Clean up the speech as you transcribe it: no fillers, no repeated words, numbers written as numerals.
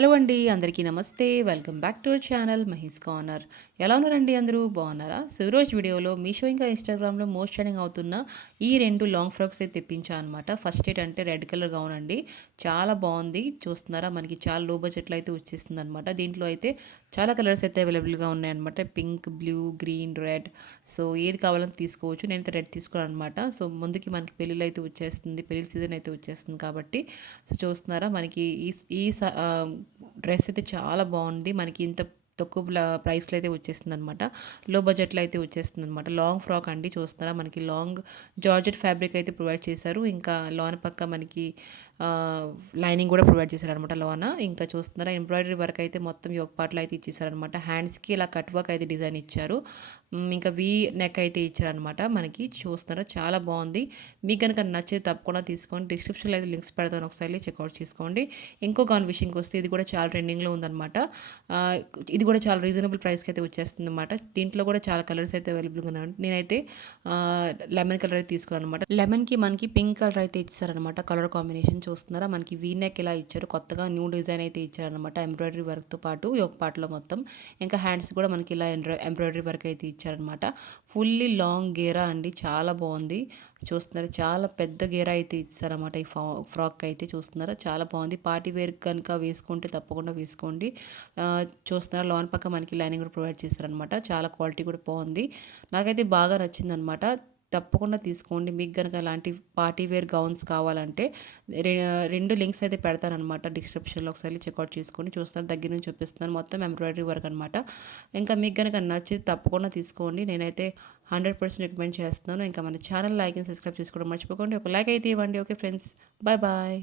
Hello అండి. అందరికీ నమస్తే. Welcome back to our channel Mahi's corner. ఎలా ఉన్నారండి అందరూ? బాగున్నారా? సో, ఈరోజు వీడియోలో మీషో ఇంకా ఇన్‌స్టాగ్రామ్‌లో మోస్ట్ ట్రెండింగ్ అవుతున్న ఈ 2 లాంగ్ ఫ్రాక్స్ అయితే తెప్పించా అనమాట. ఫస్ట్ ఏంటంటే రెడ్ కలర్ గౌన్ అండి. చాలా బాగుంది. చూస్తున్నారా? మనకి చాలా లో బడ్జెట్‌లో అయితే వచ్చేసిందనమాట. దీంట్లో అయితే చాలా కలర్స్ అయితే అవైలబుల్‌గా ఉన్నాయన్నమాట. Pink, blue, green, red. So, ఏది కావాలని తీసుకోవచ్చు. నేనైతే రెడ్ తీసుకున్నాననమాట. సో, ముందుకి మనకి పెళ్ళిళ్ళు అయితే వచ్చేస్తుంది. పెళ్ళిళ్ళ సీజన్ అయితే వచ్చేస్తుంది కాబట్టి సో, చూస్తున్నారా? మనకి ఈ ఈ స డ్రెస్ అయితే చాలా బాగుంది. మనకి ఇంత తక్కువ ప్రైస్‌లో అయితే వచ్చేసిందనమాట. లో బడ్జెట్‌లో అయితే వచ్చేస్తుందనమాట. లాంగ్ ఫ్రాక్ అండి చూస్తున్నారా? మనకి లాంగ్ జార్జెట్ ఫ్యాబ్రిక్ అయితే ప్రొవైడ్ చేశారు. ఇంకా లోన పక్క మనకి లైనింగ్ కూడా ప్రొవైడ్ చేశారనమాట లోన. ఇంకా చూస్తున్నారా? ఎంబ్రాయిడరీ వర్క్ అయితే మొత్తం యోక్ పార్ట్‌లో అయితే ఇచ్చేసారనమాట. హ్యాండ్స్‌కి ఇలా కట్ వర్క్ అయితే డిజైన్ ఇచ్చారు. ఇంకా వీ నెక్ అయితే ఇచ్చారనమాట. మనకి చూస్తున్నారా? చాలా బాగుంది. మీకు గనుక నచ్చితే తప్పకుండా తీసుకోండి. డిస్క్రిప్షన్‌లో అయితే లింక్స్ పెడతాను. ఒకసారి చెక్‌ఔట్ చేసుకోండి. ఇంకో గౌన్ విషయంకి వస్తే ఇది కూడా చాలా ట్రెండింగ్‌లో ఉందనమాట. ఆహ్, ఇది కూడా చాలా రీజనబుల్ ప్రైస్‌కి అయితే వచ్చేస్తుందన్నమాట. దీంట్లో కూడా చాలా కలర్స్ అయితే అవైలబుల్‌గా ఉన్నాయి. నేనైతే లెమన్ కలర్ అయితే తీసుకున్నాను అనమాట. లెమన్‌కి మనకి పింక్ కలర్ అయితే ఇచ్చారనమాట. కలర్ కాంబినేషన్ చూస్తున్నారా? మనకి వీ నెక్ ఇలా ఇచ్చారు. కొత్తగా న్యూ డిజైన్ అయితే ఇచ్చారనమాట. ఎంబ్రాయిడరీ వర్క్‌తో పాటు యోక్ పార్ట్‌లో మొత్తం. ఇంకా హ్యాండ్స్ కూడా మనకి ఇలా ఎంబ్రాయిడరీ వర్క్ అయితే ఇచ్చారనమాట. ఫుల్లీ లాంగ్ గేరా అండి. చాలా బాగుంది. చూస్తున్నారు చాలా పెద్ద గేరా అయితే ఇచ్చారనమాట. ఈ ఫ్రాక్ అయితే చూస్తున్నారా? చాలా బాగుంది. పార్టీ వేర్ కనుక వేసుకుంటే తప్పకుండా వేసుకోండి. చూస్తున్నారా? లోన్ పక్క మనకి లైనింగ్ కూడా ప్రొవైడ్ చేశారనమాట. చాలా క్వాలిటీ కూడా బాగుంది. నాకైతే బాగా నచ్చిందనమాట. తప్పకుండా తీసుకోండి. మీకు గనక అలాంటి పార్టీ వేర్ గౌన్స్ కావాలంటే రె 2 లింక్స్ అయితే పెడతాననమాట డిస్క్రిప్షన్‌లో ఒకసారి చెక్‌ఔట్ చేసుకోండి. చూస్తారు దగ్గర నుంచి చూపిస్తున్నాను. మొత్తం ఎంబ్రాయిడరీ వర్క్ అనమాట. ఇంకా మీకు గనక నచ్చితే తప్పకుండా తీసుకోండి. నేనైతే 100% రికమెండ్ చేస్తున్నాను. ఇంకా మన ఛానల్ లైక్ అండ్ సబ్స్క్రైబ్ చేసుకోవడం మర్చిపోకండి. ఒక లైక్ అయితే ఇవ్వండి. Okay friends. Bye bye.